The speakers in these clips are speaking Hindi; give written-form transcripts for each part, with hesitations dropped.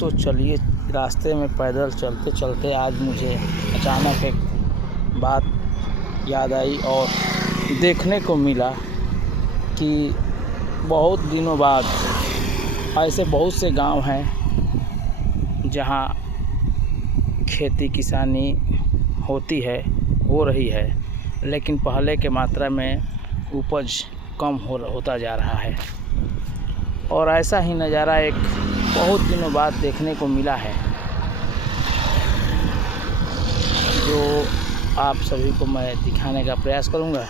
दोस्तों चलिए, रास्ते में पैदल चलते चलते आज मुझे अचानक एक बात याद आई और देखने को मिला कि बहुत दिनों बाद ऐसे बहुत से गांव हैं जहां खेती किसानी होती है, हो रही है, लेकिन पहले के मात्रा में उपज कम होता जा रहा है। और ऐसा ही नज़ारा एक बहुत दिनों बाद देखने को मिला है, जो आप सभी को मैं दिखाने का प्रयास करूंगा।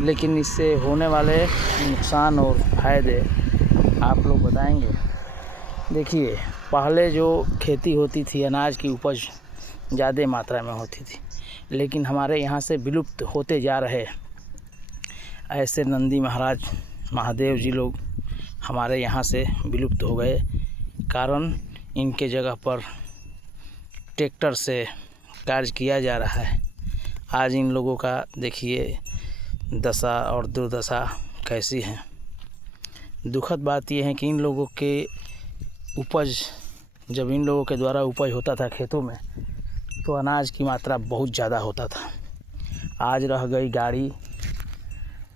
लेकिन इससे होने वाले नुकसान और फ़ायदे आप लोग बताएंगे। देखिए, पहले जो खेती होती थी, अनाज की उपज ज़्यादा मात्रा में होती थी, लेकिन हमारे यहाँ से विलुप्त होते जा रहे ऐसे नंदी महाराज महादेव जी लोग हमारे यहाँ से विलुप्त हो गए। कारण इनके जगह पर ट्रैक्टर से कार्य किया जा रहा है। आज इन लोगों का देखिए दशा और दुर्दशा कैसी है। दुखद बात यह है कि इन लोगों के उपज, जब इन लोगों के द्वारा उपज होता था खेतों में, तो अनाज की मात्रा बहुत ज़्यादा होता था। आज रह गई गाड़ी।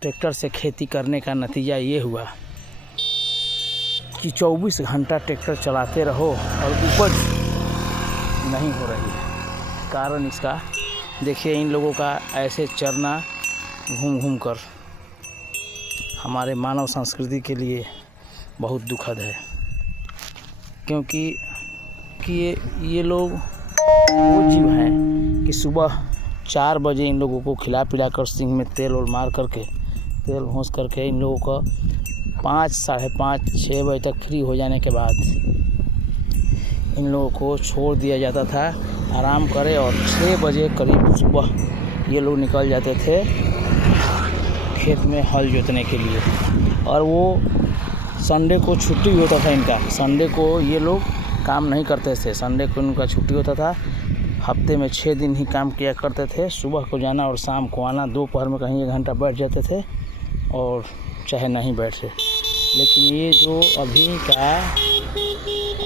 ट्रैक्टर से खेती करने का नतीजा ये हुआ कि 24 घंटा ट्रैक्टर चलाते रहो और उपज नहीं हो रही है। कारण इसका देखिए, इन लोगों का ऐसे चरना घूम घूम कर हमारे मानव संस्कृति के लिए बहुत दुखद है। क्योंकि ये लोग वो जीव हैं कि सुबह 4 बजे इन लोगों को खिला पिला कर सींग में तेल और मार करके, तेल घोंस करके इन लोगों को 5, साढ़े 5, 6 बजे तक फ्री हो जाने के बाद इन लोगों को छोड़ दिया जाता था आराम करे। और 6 बजे करीब सुबह ये लोग निकल जाते थे खेत में हल जोतने के लिए। और वो संडे को छुट्टी होता था इनका। संडे को ये लोग काम नहीं करते थे, संडे को इनका छुट्टी होता था। हफ्ते में 6 दिन ही काम किया करते थे। सुबह को जाना और शाम को आना। दोपहर में कहीं 1 घंटा बैठ जाते थे और चाहे नहीं बैठे। लेकिन ये जो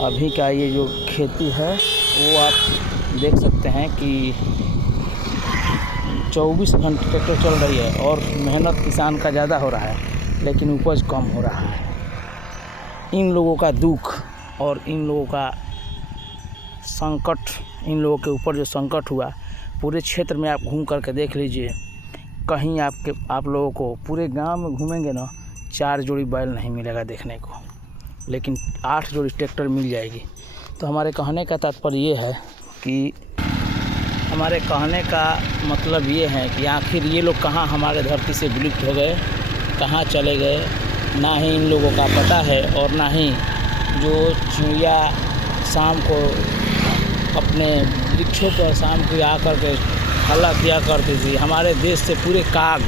अभी का ये जो खेती है, वो आप देख सकते हैं कि 24 घंटे ट्रैक्टर चल रही है और मेहनत किसान का ज़्यादा हो रहा है, लेकिन उपज कम हो रहा है। इन लोगों का दुख और इन लोगों का संकट, इन लोगों के ऊपर जो संकट हुआ, पूरे क्षेत्र में आप घूम करके देख लीजिए। कहीं आप लोगों को पूरे गांव में घूमेंगे ना, 4 जोड़ी बैल नहीं मिलेगा देखने को, लेकिन 8 जोड़ी ट्रैक्टर मिल जाएगी। तो हमारे कहने का तात्पर्य ये है कि हमारे कहने का मतलब ये है कि आखिर ये लोग कहाँ हमारे धरती से विलुप्त हो गए, कहाँ चले गए, ना ही इन लोगों का पता है। और ना ही जो चिड़िया शाम को अपने वृक्षों पर शाम को आकर के हल्ला किया करती थी, हमारे देश से पूरे काग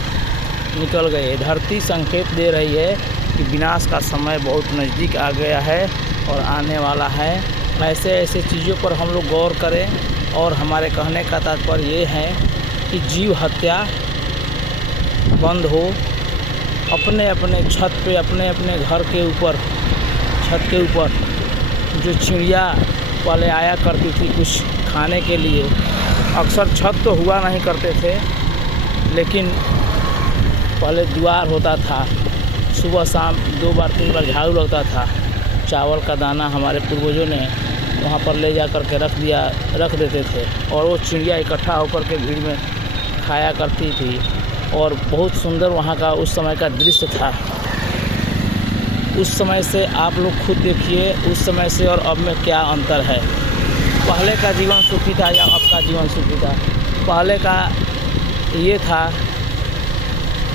निकल गए। धरती संकेत दे रही है कि विनाश का समय बहुत नज़दीक आ गया है और आने वाला है। ऐसे चीज़ों पर हम लोग गौर करें। और हमारे कहने का तात्पर्य ये है कि जीव हत्या बंद हो। अपने अपने छत पे, अपने अपने घर के ऊपर, छत के ऊपर जो चिड़िया पहले आया करती थी कुछ खाने के लिए, अक्सर छत तो हुआ नहीं करते थे, लेकिन पहले द्वार होता था, सुबह शाम 2 बार 3 बार झाड़ू लगता था। चावल का दाना हमारे पूर्वजों ने वहाँ पर ले जा कर के रख देते थे और वो चिड़िया इकट्ठा होकर के भीड़ में खाया करती थी। और बहुत सुंदर वहाँ का उस समय का दृश्य था। उस समय से आप लोग खुद देखिए, उस समय से और अब में क्या अंतर है। पहले का जीवन सुखी था या अब का जीवन सुखी था? पहले का ये था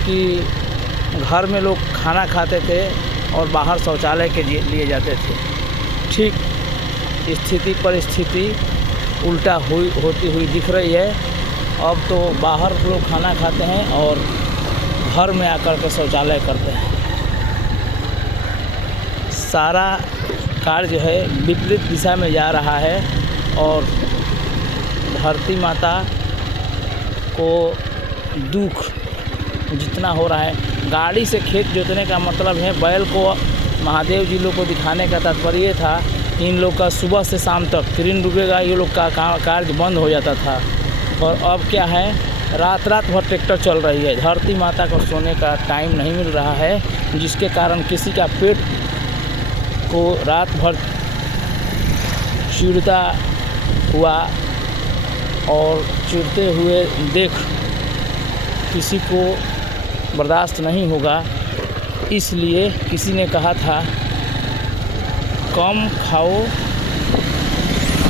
कि घर में लोग खाना खाते थे और बाहर शौचालय के लिए जाते थे। ठीक परिस्थिति उल्टा होती हुई दिख रही है। अब तो बाहर लोग खाना खाते हैं और घर में आकर के शौचालय करते हैं। सारा कार्य जो है विपरीत दिशा में जा रहा है और धरती माता को दुख जितना हो रहा है। गाड़ी से खेत जोतने का मतलब है, बैल को महादेव जी लोग को दिखाने का तात्पर्य था इन लोग का सुबह से शाम तक 3 डूबेगा ये लोग का कार्य बंद हो जाता था। और अब क्या है, रात भर ट्रैक्टर चल रही है। धरती माता को सोने का टाइम नहीं मिल रहा है, जिसके कारण किसी का पेट को रात भर चिढ़ता हुआ और चिढ़ते हुए देख किसी को बर्दाश्त नहीं होगा। इसलिए किसी ने कहा था कम खाओ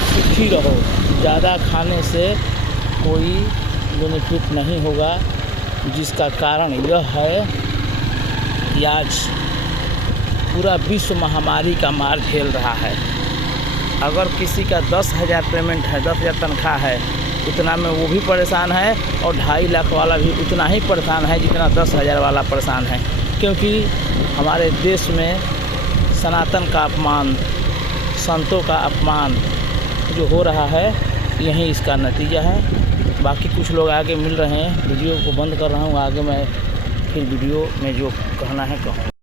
सुखी रहो, ज़्यादा खाने से कोई बेनिफिट नहीं होगा, जिसका कारण यह है कि आज पूरा विश्व महामारी का मार झेल रहा है। अगर किसी का 10,000 पेमेंट है, 10,000 तनख्वाह है, उतना में वो भी परेशान है और 2.5 लाख वाला भी उतना ही परेशान है जितना 10,000 वाला परेशान है। क्योंकि हमारे देश में सनातन का अपमान, संतों का अपमान जो हो रहा है, यही इसका नतीजा है। बाकी कुछ लोग आगे मिल रहे हैं, वीडियो को बंद कर रहा हूँ, आगे मैं फिर वीडियो में जो कहना है कहूँ।